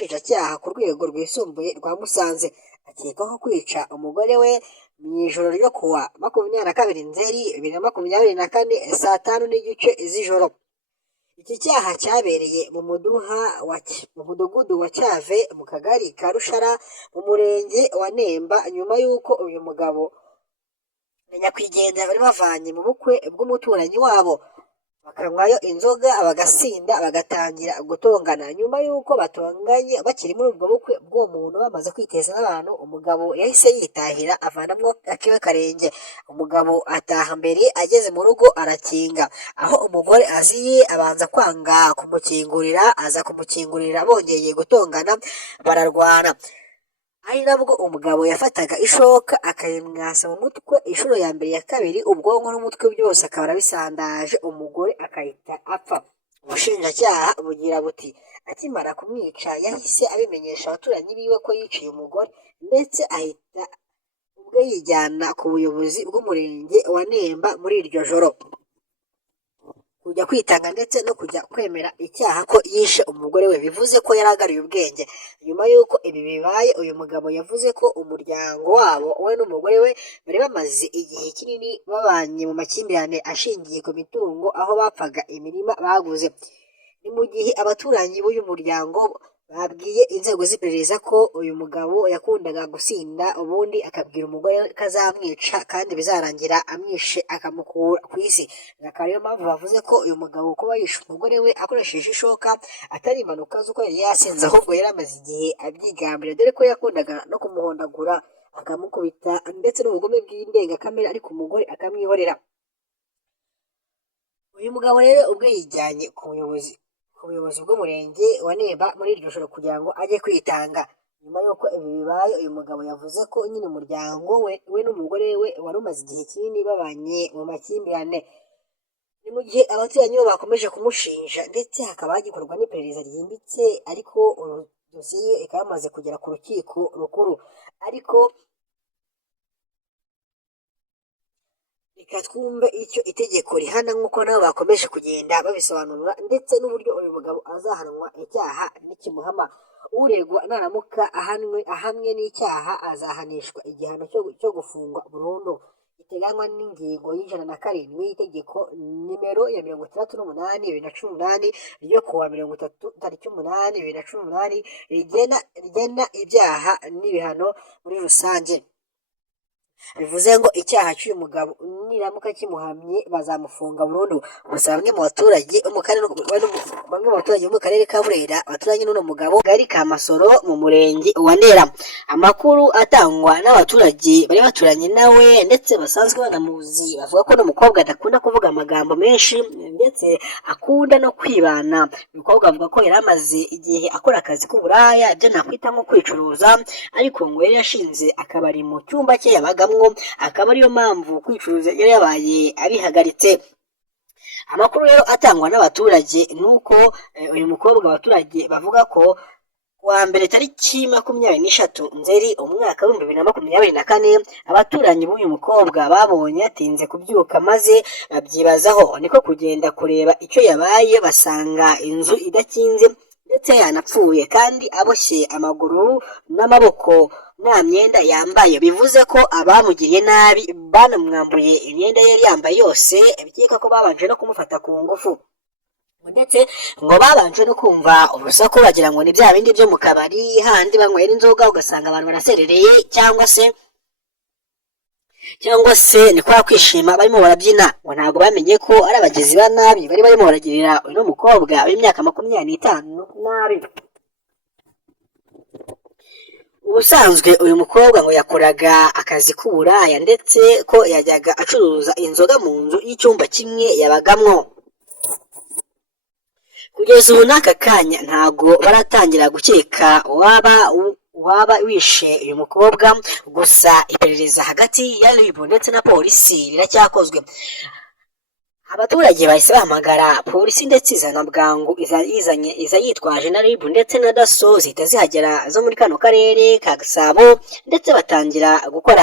n'umushinjacyaha ku rwego rwisumbuye rwa Musanze, akekwaho kwica umugore we mu ijoro ryo kuwa 22 Nzeri 2024 saa 5 n'igice z'ijoro. Iki cyaha cyabereye mu mudugudu wa Cyave mu kagari ka Rushara mu murenge wa Nemba, nyuma y'uko uyu mugabo na nyakwigendera bari bavanye mu bukwe bw'umuturanyi wabo, bakanywayo inzoga bagasinda bagatangira gutongana. Nyuma y'uko batonganye bakiri muri ubwo bukwe bw'uwo muntu bamaze kwiteza n'abantu, umugabo yahise yitahira avanamwo akiwe karenge. Umugabo ataha mbere, ageze mu rugo arakinga, aho umugore aziye abanza kwanga kumukingurira, aza kumukingurira bongeye gutongana bararwana, ari nabwo umugabo yafataga ishoka akayimwasa mu mutwe inshuro ya mbere, ya kabiri ubwonko n'umutwe byose akaba arabisandaje, umugore akahita apfa. Ubushinjacyaha bugira buti akimara kumwica yahise abimenyesha abaturanyi biwe ko yiciye umugore, ndetse ahita ubwe yijyana ku buyobozi bw'umurenge wa Nemba muri iryo joro kujya kwitanga ndetse no kujya kwemera icyaha ko yishe umugore we, bivuze ko yaragariye ubwenge. Nyuma y'uko ibi bibaye, uyu mugabo yavuze ko umuryango wabo we n'umugore we bari bamaze igihe kinini babanye mu makimbirane ashingiye ku mitungo, aho bapfaga imirima baguze. Ni mu gihe abaturanyi b'uyu muryango babwiye inzego z'iperereza ko uyu mugabo yakundaga gusinda, ubundi akabwira umugore we ko azamwica kandi bizarangira amwishe akamukura ku isi. Akaba ariyo mpamvu bavuze ko uyu mugabo kuba yishe umugore we akoresheje ishoka atari impanuka z'uko yari yasinze, ahubwo yari amaze igihe abyigambira, dore ko yakundaga no kumuhondagura akamukubita ndetse n'ubugome bw'indengakamere, ariko umugore akamwihorera. Uyu mugabo rero ubwo yijyanye ku buyobozi bw'umurenge wa Nemba muri iryo joro kugira ngo ajye kwitanga. Nyuma y'uko ibi bibaye, uyu mugabo yavuze ko nyine umuryango we n'umugore we wari umaze igihe kinini babanye mu makimbirane. Ni mu gihe abaturanyi bo bakomeje kumushinja, ndetse hakaba hagikorwa n'iperereza ryimbitse, ariko dosiye ikaba yamaze kugera ku rukiko rukuru. Ariko reka twumve icyo itegeko rihana, nk'uko nabo bakomeje kugenda babisobanura, ndetse n'uburyo uyu mugabo azahanwa icyaha nikimuhama. Uregwa naramuka ahamwe n'icyaha azahanishwa igihano cyo gufungwa burundu, giteganywa n'ingingo y'107 y'itegeko nimero ya 68/2018 ryo kuwa 30/8/2018 rigena ibyaha n'ibihano muri rusange. Bivuze ngo icyaha cy'uyu mugabo niramuka kimuhamye bazamufunga burundu. Gusa bamwe mu baturage bo mu karere ka Burera baturanye n'uno mugabo gari ka Masoro mu murenge wa Ndera, amakuru atangwa n'abaturage bari baturanye nawe ndetse basanzwe banamuzi, bavuga ko n'umukobwa adakunda kuvuga amagambo menshi ndetse akunda no kwibana. Umukobwa avuga ko yari amaze igihe akora akazi k'uburaya, ibyo nakwita nko kwicuruza, ariko ngo yari yashinze akabari mu cyumba cye yabagamwo, akaba ariyo mpamvu kwicuruza yari yabaye abihagaritse. Amakuru rero atangwa n'abaturage nuko uyu mukobwa abaturage bavuga ko kuwa mbere tariki 23 Nzeri umwaka wa 2024 abaturanyi b'uyu mukobwa babonye yatinze kubyuka, maze babyibazaho, niko kugenda kureba icyo yabaye, basanga inzu idakinze ndetse yanapfuye kandi aboshye amaguru n'amaboko, nta myenda yambaye. Bivuze ko abamugiriye nabi banamwambuye imyenda yari yambaye yose, bikeka ko babanje no kumufata ku ngufu, ndetse ngo babanje no kumva urusaku bagira ngo ni bya bindi byo mu kabari handi banywera inzoga ugasanga abantu baraserereye, cyangwa se ni kwa kwishima barimo barabyina. Ngo ntabwo bamenye ko ari abagizi ba nabi bari barimo baragirira uyu mukobwa w'imyaka 25 nabi. Ubusanzwe uyu mukobwa ngo yakoraga akazi k'uburaya, ndetse ko yajyaga acuruza inzoga mu nzu y'icyumba kimwe yabagamwo. Kugeza ubu n'aka kanya ntago baratangira gukeka waba wishe uyu mukobwa, gusa iperereza hagati ya RIB ndetse na polisi riracyakozwe. Abaturage bahise bahamagara polisi ndetse izana bwangu iza yitwaje na RIB ndetse na DASSO zihita zihagera zo muri kano karere ka Gasabo, ndetse batangira gukora